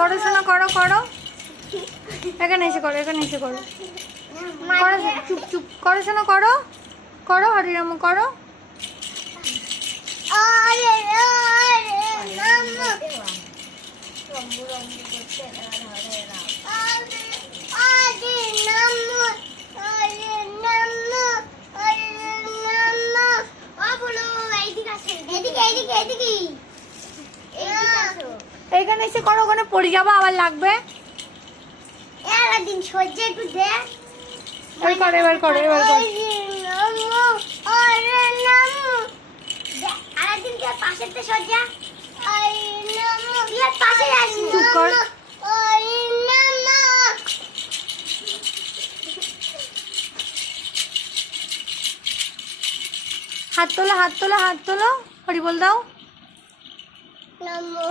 করো শোনা, করো করো, এখানে এসে করো, এখানে এসে করো, করো চুপ চুপ করো শোনা, করো করো হরিরাম করো। এইখানে এসে করো, ওখানে পড়ে যাবো আবার লাগবে। দিন সহ্য একটু দেখ। এবার করো, এবার করো, এবার করো। আরেকদিন কে পাশেতে সজ্জা পাশে আসি চুপ কর। হাত তোলো, হাত তোলো, হাত তোলো, হরি বল দাও। নমো